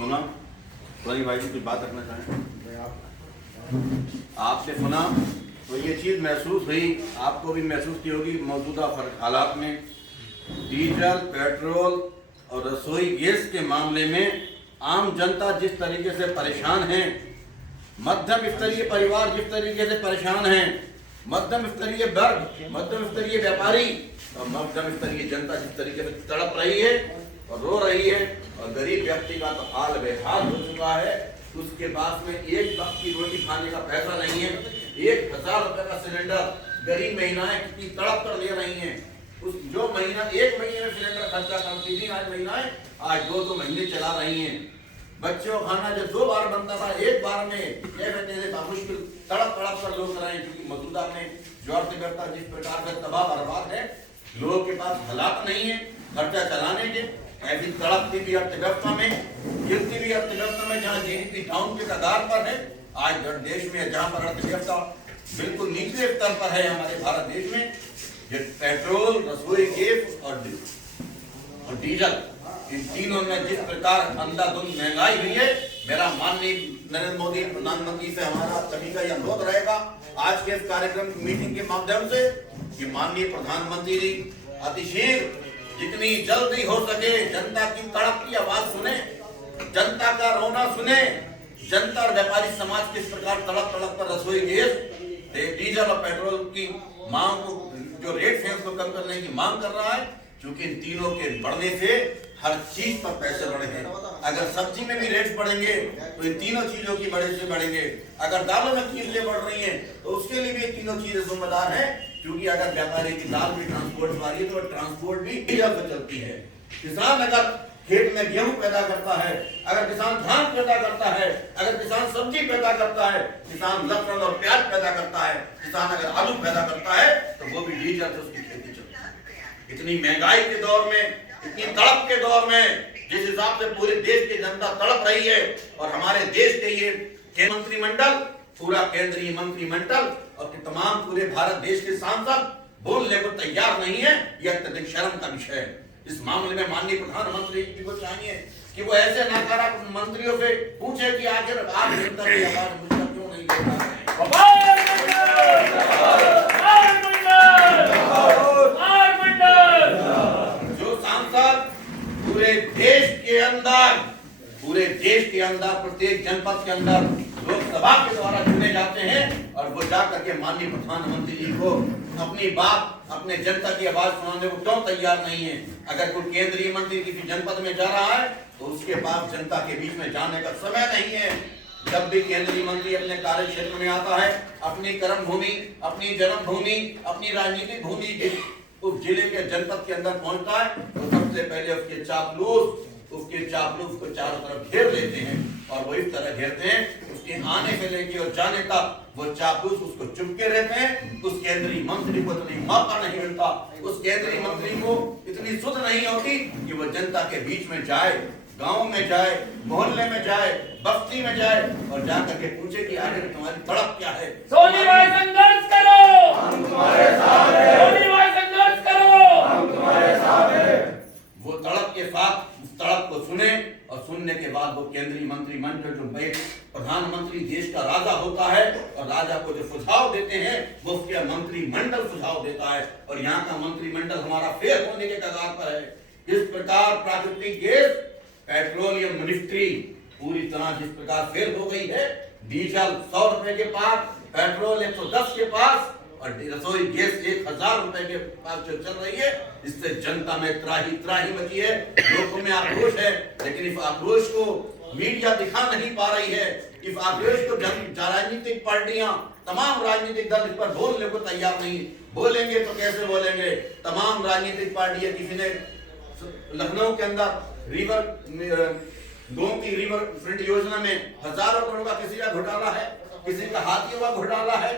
सुना, पुरानी भाई जी कुछ बात रखना चाहें? आपने सुना तो ये चीज़ महसूस हुई, आपको भी महसूस की होगी मौजूदा हालात में डीजल, पेट्रोल और रसोई गैस के मामले में आम जनता जिस तरीके से परेशान है, मध्यम स्तरीय परिवार जिस तरीके से परेशान हैं, मध्यम स्तरीय वर्ग, मध्यम स्तरीय व्यापारी और मध्यम स्तरीय जनता जिस तरीके से तड़प रही है और रो रही है, और गरीब व्यक्ति का तो हाल बेहाल हो चुका है। उसके पास में एक वक्त की रोटी खाने का पैसा नहीं है। 1000 रुपए का सिलेंडर गरीब महिलाएं कितनी तड़प कर ले रही हैं। उस जो महीना 1 महीने में सिलेंडर खर्चा करती थी, आज महिलाएं आज 2 महीने चला रही हैं। बच्चों का खाना जो 2 बार बनता था, 1 बार में मुश्किल तड़प कर लोग कर रहे हैं, क्योंकि मौजूदा में जो अर्थव्यवस्था जिस प्रकार से तबाह बर्बाद है, लोगों के पास हालात नहीं है खर्चा चलाने के। ऐसी तड़पती भी अर्थव्यवस्था में, गिरती भी अर्थव्यवस्था में, जहाँ जीडीपी डाउन के कगार पर है आज देश में, जहाँ पर अर्थव्यवस्था बिल्कुल निचले स्तर पर है हमारे भारत देश में, पेट्रोल, रसोई गैस और डीजल, इन तीनों में जिस प्रकार अंधाधुंध महंगाई हुई है, मेरा माननीय नरेंद्र मोदी प्रधानमंत्री से हमारा सभी का यह अनुरोध रहेगा आज के इस कार्यक्रम मीटिंग के माध्यम से कि माननीय प्रधानमंत्री जी अतिशीघ्र जितनी जल्दी हो सके जनता की तड़प की आवाज सुने, जनता का रोना सुने, जनता और व्यापारी समाज किस प्रकार तड़प कर रसोई गैस, डीजल और पेट्रोल की मांग को, जो रेट है उसको कम करने की मांग कर रहा है, क्योंकि इन तीनों के बढ़ने से हर चीज पर पैसे बढ़े हैं। अगर सब्जी में भी रेट बढ़ेंगे तो इन तीनों चीजों की बड़े से बढ़ेंगे। अगर दालों में कीमतें बढ़ रही हैं तो उसके लिए भी ये तीनों चीजें जिम्मेदार हैं, क्योंकि अगर व्यापारी की दाल भी ट्रांसपोर्ट से आ रही है तो ट्रांसपोर्ट भी डीजल पर चलती है। किसान अगर खेत में गेहूं पैदा करता है, अगर किसान धान पैदा करता है, अगर किसान सब्जी पैदा करता है, किसान लहसुन और प्याज पैदा करता है, किसान अगर आलू पैदा करता है तो वो भी डीजल से उसकी खेती चलती है। इतनी महंगाई के दौर में, इतनी तड़प के दौर में, जिस हिसाब से पूरे देश की जनता तड़प रही है, और हमारे देश के ये मंत्रिमंडल, पूरा केंद्रीय मंत्रिमंडल और तमाम पूरे भारत देश के सांसद बोलने को तैयार नहीं है, यह अत्यधिक शर्म का विषय है। इस मामले में माननीय प्रधानमंत्री जी को चाहिए कि वो ऐसे नकारात्मक मंत्रियों से पूछे कि आखिर आप जनता की आवाज मुझ तक क्यों नहीं दे रहे हैं। जो सांसद पूरे देश के अंदर प्रत्येक जनपद के अंदर लोकसभा के द्वारा चुने जाते हैं, और वो जाकर के माननीय प्रधानमंत्री जी को अपनी बात, अपने जनता की आवाज सुनाने को क्यों तैयार नहीं है। अगर कोई केंद्रीय मंत्री किसी जनपद में जा रहा है तो उसके पास जनता के बीच में जाने का समय नहीं है। जब भी केंद्रीय मंत्री अपने कार्य क्षेत्र में आता है, अपनी कर्म भूमि, अपनी जन्मभूमि, अपनी राजनीतिक भूमि उस जिले के जनपद के अंदर पहुंचता है तो सबसे पहले उसके चापलूस को चारों तरफ घेर लेते हैं, और वो इस तरह घेरते हैं उसके आने से लेके और जाने तक वो चापलूस उसको चुपके रहते हैं। उस केंद्रीय मंत्री को इतनी मौका नहीं मिलता, उस केंद्रीय मंत्री को इतनी सुध नहीं होती कि वो जनता के बीच में जाए, गांव में जाए, मोहल्ले में जाए, बस्ती में जाए, और जाकर के पूछे कि आखिर तुम्हारी तड़प क्या है। सोनी भाई संघर्ष करो, हम तुम्हारे साथ हैं। सोनी भाई संघर्ष करो, हम तुम्हारे साथ हैं। वो तड़प के साथ उस तड़प को सुने, और सुनने के बाद वो केंद्रीय मंत्रिमंडल, जो प्रधानमंत्री देश का राजा होता है, और राजा को जो सुझाव देते हैं वो उसके मंत्रिमंडल सुझाव देता है, और यहाँ का मंत्रिमंडल हमारा फेल होने के कगार पर है। इस प्रकार प्राकृतिक गैस, पेट्रोलियम मिनिस्ट्री पूरी तरह जिस प्रकार फेल हो गई है, डीजल 100 रुपए के पास, पेट्रोल 110 के पास, और रसोई गैस 1000 रुपए के पास जो चल रही है, इससे जनता में त्राही मची है, लोगों में आक्रोश है, लेकिन इस आक्रोश को मीडिया दिखा नहीं पा रही है। इस आक्रोश को राजनीतिक पार्टियां, तमाम राजनीतिक दल इस पर बोलने को तैयार नहीं। बोलेंगे तो कैसे बोलेंगे? तमाम राजनीतिक पार्टियां, किसी ने लखनऊ के अंदर गोमती रिवर फ्रंट योजना में हजारों करोड़ का किसी का घोटाला है, किसी का हाथियों का घोटाला है,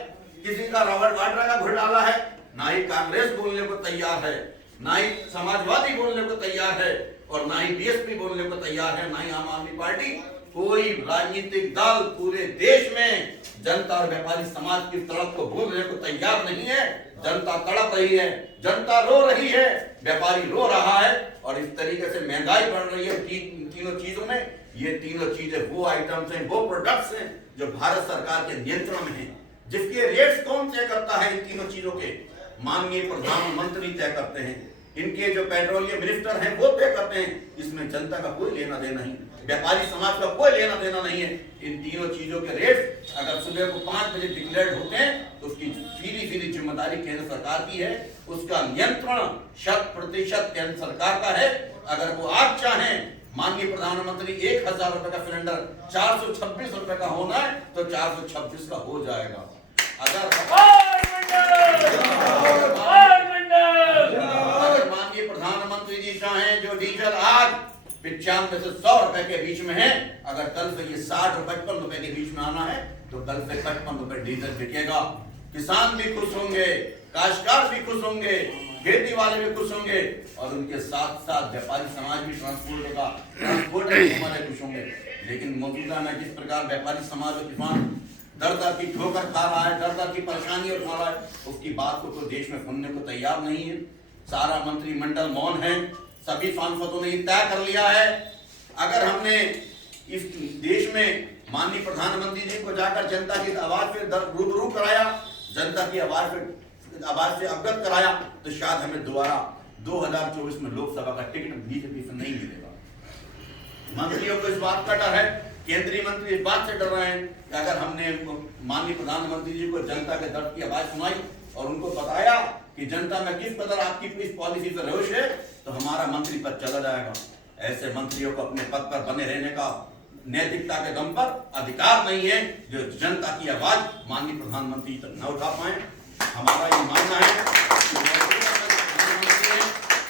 किसी का रॉबर्ट वाड्रा का घोटाला है। ना ही कांग्रेस बोलने को तैयार है, ना ही समाजवादी बोलने को तैयार है, और ना ही बीएसपी बोलने को तैयार है, ना ही आम आदमी पार्टी। कोई राजनीतिक दल पूरे देश में जनता और व्यापारी समाज की तड़प को भूलने को तैयार नहीं है। जनता तड़प रही है, जनता रो रही है, व्यापारी रो रहा है, और इस तरीके से महंगाई बढ़ रही है। तीनों चीजों में ये तीनों चीजें वो आइटम्स हैं, वो प्रोडक्ट्स हैं जो भारत सरकार के नियंत्रण में हैं। जिसके रेट्स कौन तय करता है? इन तीनों चीजों के माननीय प्रधानमंत्री तय करते हैं। इनके जो पेट्रोलियम मिनिस्टर हैं वो तय करते हैं। इसमें जनता का कोई लेना देना नहीं, व्यापारी समाज का कोई लेना देना नहीं है। इन तीनों चीजों के रेट अगर सुबह को 5 बजे डिक्लेयर होते हैं तो उसकी सीधी जिम्मेदारी केंद्र सरकार की है। उसका नियंत्रण 100% केंद्र सरकार का है। अगर वो आप चाहें माननीय प्रधानमंत्री 1000 रुपए का सिलेंडर 426 रुपए का होना है तो 426 का हो जाएगा। अगर माननीय प्रधानमंत्री जी चाहें जो डीजल आज 95 से 100 रुपए के बीच में है, अगर कल से ये 60 और 55 रुपए के बीच में आना है तो कल से 55 रुपए डीजल बिकेगा। किसान भी खुश होंगे, काश्तकार भी खुश होंगे, खेती वाले भी खुश होंगे और उनके साथ साथ व्यापारी समाज भी ट्रांसपोर्ट वाले खुश होंगे। लेकिन मौजूदा में जिस प्रकार व्यापारी समाज और किसान दर दर की ठोकर खा रहा है, दर दर की परेशानी उठा रहा है, उसकी बात को तो देश में सुनने को तैयार नहीं है। सारा मंत्रिमंडल मौन है। सभी सांसदों ने तय कर लिया है। अगर हमने इस देश में माननीय प्रधानमंत्री जी को जाकर जनता की आवाज पे रूबरू कराया, जनता की आवाज से अवगत कराया, तो शायद हमें दोबारा 2024 में लोकसभा का टिकट बीजेपी से नहीं मिलेगा। मंत्रियों को इस बात का डर है, केंद्रीय मंत्री इस बात से डर रहे हैं कि अगर हमने माननीय प्रधानमंत्री जी को जनता के दर्द की आवाज सुनाई और उनको बताया कि जनता में किस कदर आपकी इस पॉलिसी से रोष है, तो हमारा मंत्री पद चला जाएगा। ऐसे मंत्रियों को अपने पद पर बने रहने का नैतिकता के दम पर अधिकार नहीं है जो जनता की आवाज माननीय प्रधानमंत्री तक न उठा पाए। हमारा ये मानना है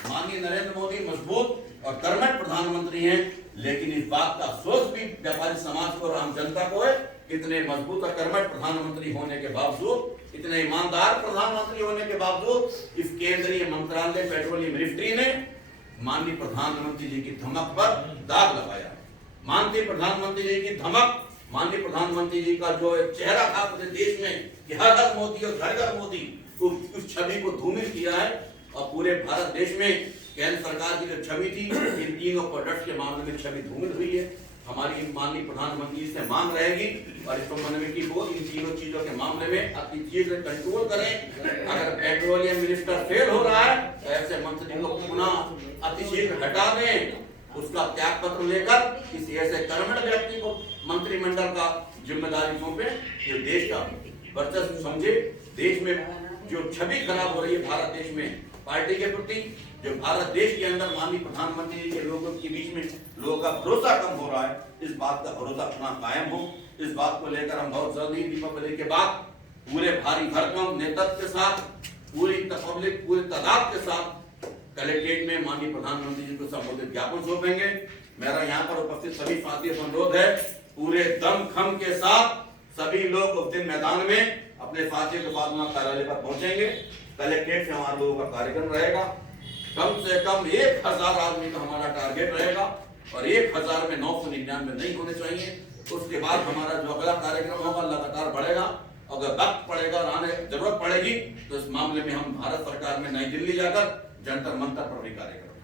माननीय नरेंद्र मोदी मजबूत और कर्मठ प्रधानमंत्री हैं, लेकिन इस बात का अफसोस भी व्यापारी समाज को और आम जनता को है, इतने मजबूत और कर्मठ प्रधानमंत्री होने के बावजूद, इतने ईमानदार प्रधानमंत्री होने के बावजूद इस केंद्रीय मंत्रालय पेट्रोलियम मिनिस्ट्री ने माननीय प्रधानमंत्री जी की धमक पर दाग लगाया। माननीय प्रधानमंत्री जी की धमक, माननीय प्रधानमंत्री जी का जो चेहरा था पूरे देश में कि हर हर मोदी और घर घर मोदी, उस छवि को धूमिल किया है। और पूरे भारत देश में केंद्र सरकार की जो छवि थी, इन तीनों प्रोडक्ट्स के मामले में छवि धूमिल हुई है। हमारी माननीय प्रधानमंत्री से मांग रहेगी और इसको मनवे की वो इन तीनों चीजों के मामले में अपनी चीजें कंट्रोल करें। अगर पेट्रोलियम मिनिस्टर फेल हो रहा है तो ऐसे मंत्री को पुनः अतिशीघ्र हटा दें, उसका त्याग पत्र लेकर किसी ऐसे कर्मठ व्यक्ति को मंत्रिमंडल का जिम्मेदारी सौंपे जो देश का वर्चस्व समझे। देश में जो छवि खराब हो रही है भारत देश में पार्टी के प्रति, जो भारत देश के अंदर माननीय प्रधानमंत्री के लोगों के बीच में लोगों का भरोसा कम हो रहा है, इस बात का भरोसा अपना कायम हो। इस बात को लेकर हम बहुत जल्दी दीपावली के बाद पूरे भारी भरकम नेतृत्व के साथ पूरी पब्लिक पूरी तादाद के साथ कलेक्ट्रेट में माननीय प्रधानमंत्री जी को संबोधित ज्ञापन सौंपेंगे। मेरा यहाँ पर उपस्थित सभी साथियों से अनुरोध है, पूरे दम खम के साथ सभी लोग उस दिन मैदान में अपने साथियों के साथ कार्यालय पर पहुंचेंगे। कलेक्ट्रेट से हमारे लोगों का कार्यक्रम रहेगा। कम से कम 1000 आदमी का हमारा टारगेट रहेगा और 1000 में 999 नहीं होने चाहिए। उसके बाद हमारा जो अगला कार्यक्रम होगा लगातार बढ़ेगा। अगर वक्त पड़ेगा और आने जरूरत पड़ेगी तो इस मामले में हम भारत सरकार में नई दिल्ली जाकर जंतर मंतर पर भी कार्य करेंगे।